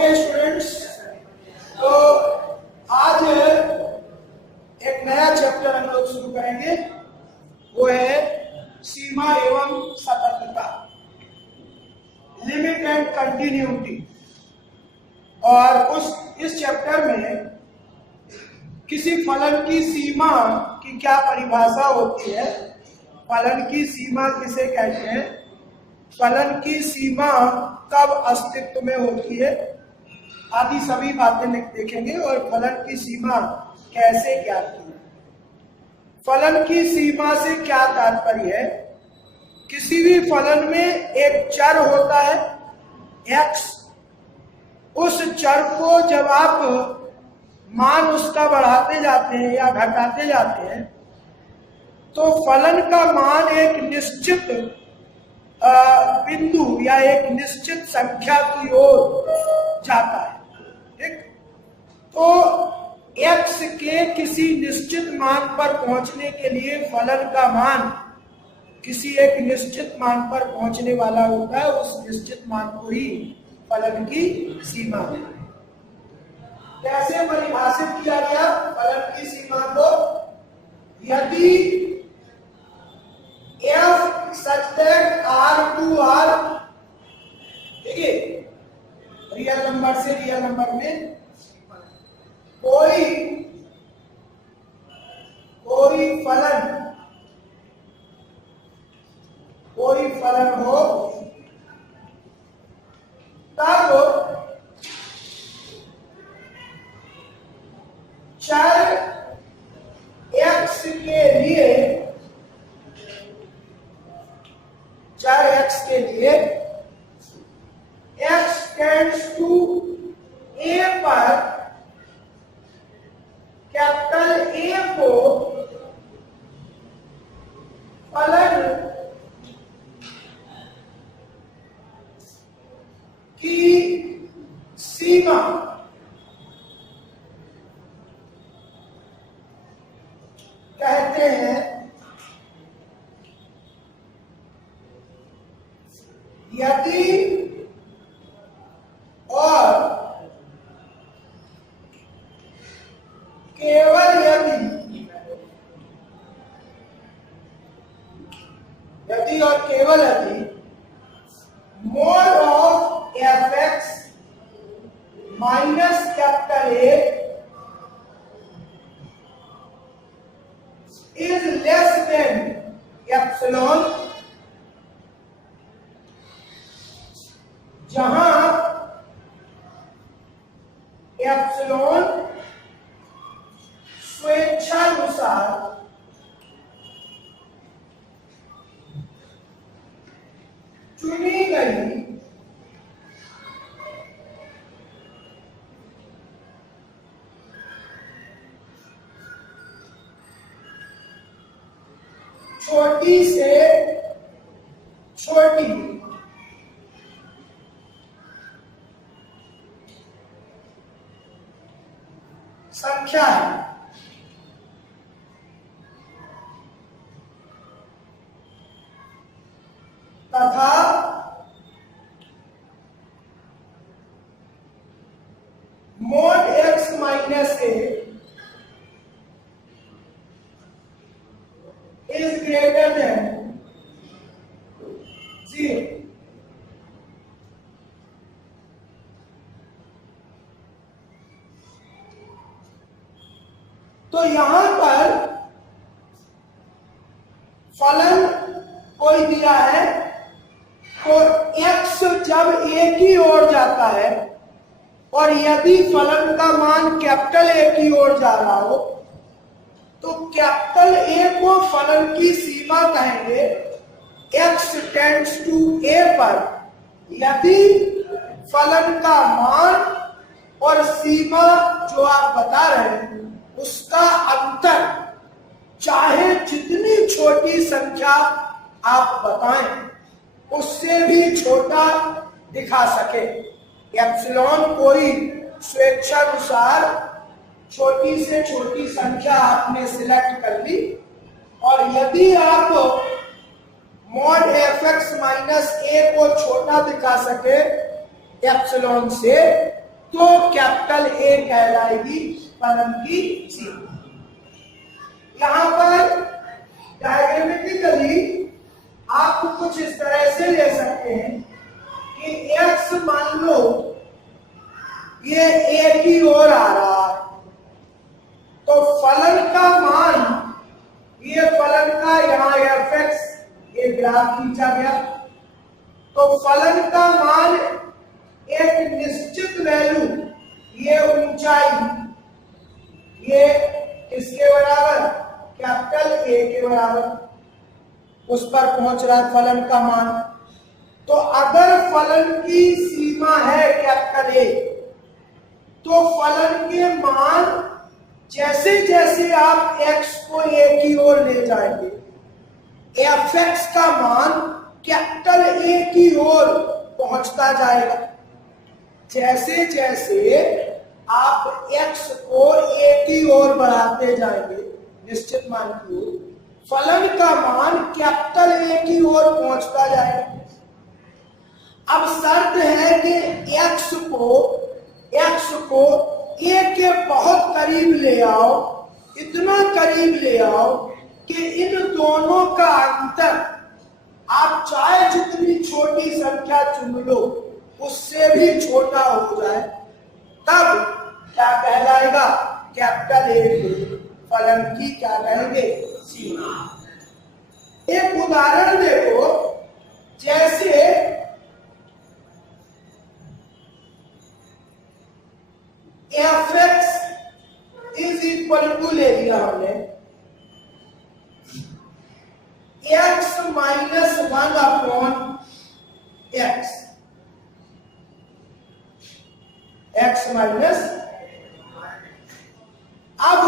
Okay students, तो आज एक नया चैप्टर हम लोग शुरू करेंगे, वो है सीमा एवं सतर्कता, लिमिट एंड कंटिन्यूटी। और इस चैप्टर में किसी फलन की सीमा की क्या परिभाषा होती है, फलन की सीमा किसे कहते हैं, फलन की सीमा कब अस्तित्व में होती है, आदि सभी बातें देखेंगे। और फलन की सीमा कैसे ज्ञात की है। फलन की सीमा से क्या तात्पर्य है, किसी भी फलन में एक चर होता है x, उस चर को जब आप मान उसका बढ़ाते जाते हैं या घटाते जाते हैं तो फलन का मान एक निश्चित बिंदु या एक निश्चित संख्या की ओर जाता है। ठीक, तो x के किसी निश्चित मान पर पहुंचने के लिए फलन का मान किसी एक निश्चित मान पर पहुंचने वाला होता है, उस निश्चित मान को ही फलन की सीमा है। कैसे परिभाषित किया गया फलन की सीमा को, यदि f such that r to r, देखिए रियल नंबर से रियल नंबर में कोई फलन हो, तब चर x के लिए x टेंड्स टू a पर कैपिटल A को फलन की सीमा कहते हैं। यदि और केवल यदि mode of F x minus capital A is less than epsilon, जहां एप्सिलॉन स्वेच्छानुसार चुनी गई छोटी से छोटी संख्या है, तथा mode x minus A is greater than 0। तो यहां पर फलन कोई दिया है, तो x जब a की ओर जाता है और यदि फलन का मान कैपिटल A की ओर जा रहा हो तो कैपिटल A को फलन की सीमा कहेंगे। x टेंड्स टू A पर यदि फलन का मान और सीमा जो आप बता रहे हैं उसका अंतर चाहे जितनी छोटी संख्या आप बताएं उससे भी छोटा दिखा सके। एप्सिलॉन कोई स्वेच्छानुसार छोटी से छोटी संख्या आपने सिलेक्ट कर ली, और यदि आप मॉड एफ एक्स माइनस ए को छोटा दिखा सके एप्सिलॉन से, तो कैपिटल ए कहलाएगी फलन की सीमा। यहां पर डायग्रामेटिकली आप कुछ इस तरह से ले सकते हैं कि x मान लो ये a की ओर आ रहा है, तो फलन का मान, ये फलन का यहाँ fx, ये ग्राफ खींचा गया, तो फलन का मान एक निश्चित वैल्यू, ये ऊंचाई, ये इसके बराबर कैपिटल ए के बराबर, उस पर पहुंच रहा है फलन का मान। तो अगर फलन की सीमा है कैपिटल ए, तो फलन के मान जैसे जैसे आप x को a की ओर ले जाएंगे, fx का मान कैपिटल A की ओर पहुंचता जाएगा। जैसे जैसे आप x को a की ओर बढ़ाते जाएंगे निश्चित मान की ओर, फलन का मान कैपिटल A की ओर पहुंचता जाएगा। अब शर्त है कि x को a के बहुत करीब ले आओ, इतना करीब ले आओ कि इन दोनों का अंतर आप चाहे जितनी छोटी संख्या चुन लो उससे भी छोटा हो जाए, तब क्या कहलाएगा, कैपिटल ए फलन की क्या कहेंगे, सीमा। एक उदाहरण देखो, जैसे fx इज इक्वल टू ले लिया हमने x minus 1 upon x minus, अब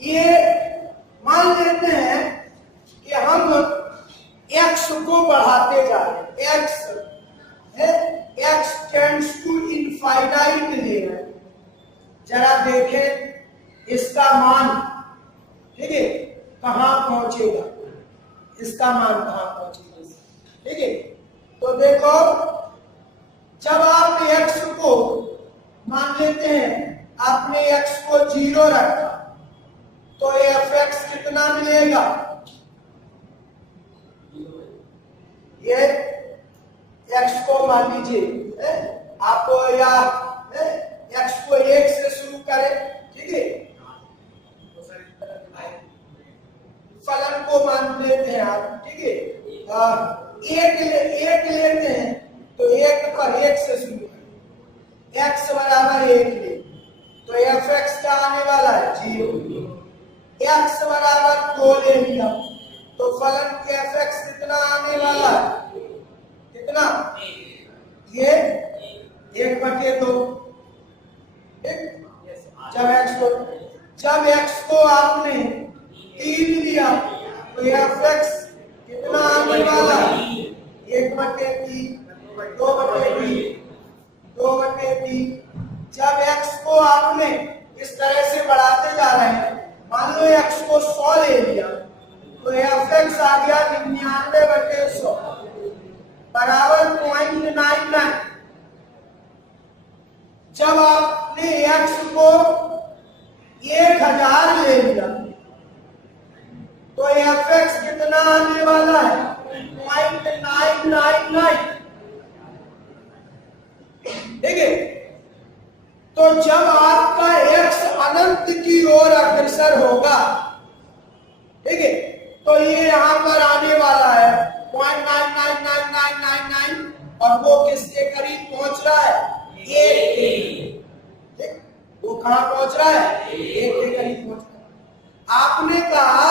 ये मान लेते हैं कि हम x को बढ़ाते जा रहे हैं, x टेंड्स टू इनफाइनाइट ले रहे हैं। जरा देखें इसका मान, ठीक है, कहां पहुंचेगा, इसका मान कहां पहुंचेगा, ठीक है। तो देखो, जब आप x को मान लेते हैं, आपने x को 0 रखा, तो fx कितना मिलेगा, ये x को मान लीजिए आप, या x को 1 से शुरू करें, ठीक है, फलन को मान लेते हैं आप, ठीक है, एक लेते हैं, तो 1 पर 1 से शुरू करें, x बराबर 1 ले, तो fx क्या आने वाला है, 0। x बराबर 2 ले लिया, तो फलन के fx कितना आने वाला है, कितना, ये 1/2, जब x को आपने 3 लिया, तो fx कितना आने वाला, 1/3, 2/3। जब x को आपने इस तरह से बढ़ाते जा रहे हैं, मान लो x को 100 ले लिया, तो fx आ गया 99/100 बराबर 0.99। जब आपने x को 1000 ले लिया, तो fx कितना आने वाला है, 0.999, ठीक है। तो जब आपका x अनंत की ओर अग्रसर होगा, ठीक है, तो ये यहां पर आने वाला है 0.99999, और वो किसके करीब पहुंच रहा है, 1 के, वो कहां पहुंच रहा है, 1 के करीब पहुंच रहा है। आपने कहा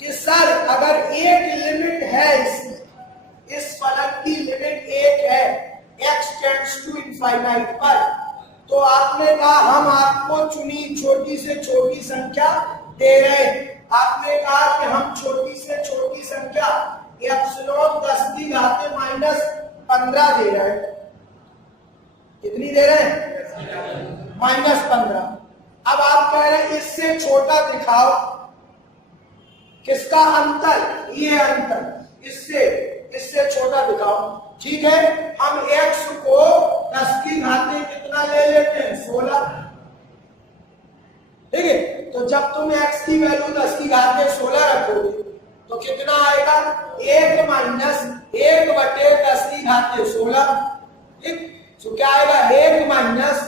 कि सर अगर एक लिमिट है, इस फलन की लिमिट 1 है, x टेंड्स टू इनफाइनाइट पर, तो आपने कहा हम आपको चुनी छोटी से छोटी संख्या दे रहे हैं। आपने कहा कि हम छोटी से छोटी संख्या एप्सिलॉन 10⁻⁻15 दे रहे हैं। कितनी दे रहे हैं, -15। अब आप कह रहे हैं इससे छोटा दिखाओ, किसका अंतर, ये अंतर, इससे छोटा दिखाओ। ठीक है, हम x को 16, ठीक। तो क्या आएगा 1 माइनस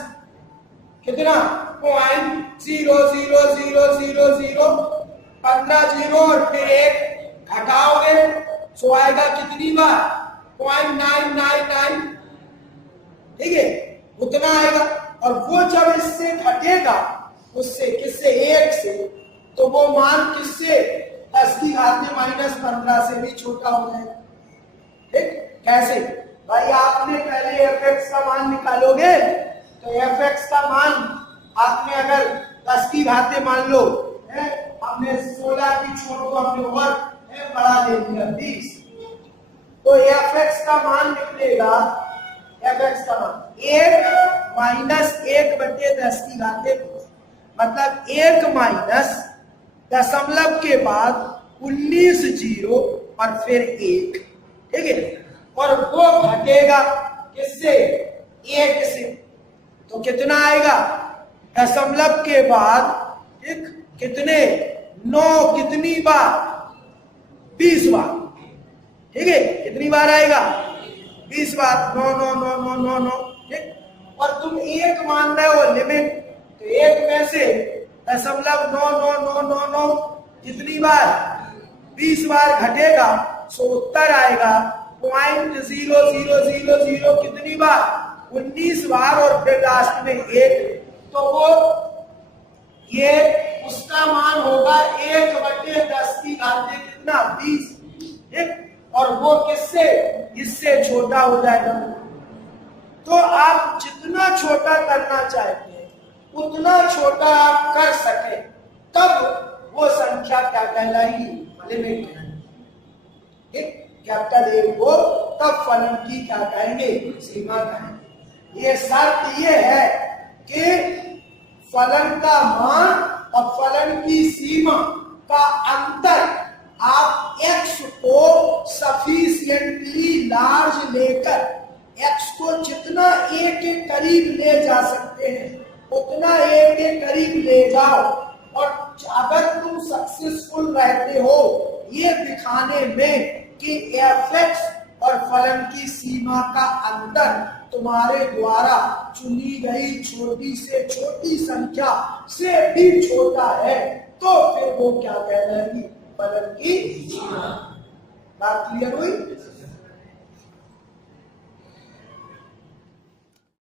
कितना 0.00000, 15 जीरो और फिर 1 घटाओगे सो आएगा कितनी बार 0.999, ठीक है, उतना आएगा। और वो जब इससे घटेगा उससे किससे 1 से, तो वो मान किससे 10 की घात में -15 से भी छोटा हो जाएगा, ठीक। कैसे भाई, आपने पहले fx का मान निकालोगे तो fx का मान आपने अगर 10 की घात में मान लो है, हमने 16 की छोड़ को अपने ऊपर बढ़ा ले लिया 20, तो fx का मान निकलेगा, fx का मान 1 माइनस 1/10 की घात में, मतलब 1 माइनस दशमलव के बाद 19 जीरो और फिर 1, ठीक है। और वो घटेगा किससे 1 से, तो कितना आएगा दशमलव के बाद, ठीक, कितने 9 कितनी बार 20 बार, ठीक है, कितनी बार आएगा 20 बार, 9 9 9 9 9 9, ठीक। और तुम 1 मान रहे हो लिमिट, तो 1 में से 0.9999 कितनी बार 20 बार घटेगा, सो उत्तर आएगा 0.0000 कितनी बार 19 बार और फिर लास्ट में 1, तो वो ये उसका मान होगा 1/10 की घात में कितना 20, ठीक। और वो किससे इससे छोटा हो जाएगा। तो आप जितना छोटा करना चाहते हैं उतना छोटा आप कर सके, तब वो संख्या क्या कहलाएगी लिमिट, ठीक। कैपिटल A को तब फलन की क्या कहेंगे सीमा कहेंगे। ये शर्त ये है कि फलन का मान और फलन की सीमा का अंतर आप x को सफिशिएंटली लार्ज लेकर x को जितना a के करीब ले जा सकते हैं उतना a के करीब ले जाओ, और अगर तुम सक्सेसफुल रहते हो ये दिखाने में कि fx और फलन की सीमा का अंतर तुम्हारे द्वारा चुनी गई छोटी से छोटी संख्या से भी छोटा है, तो फिर वो क्या कहलाएगी फलन की सीमा। बात क्लियर हुई।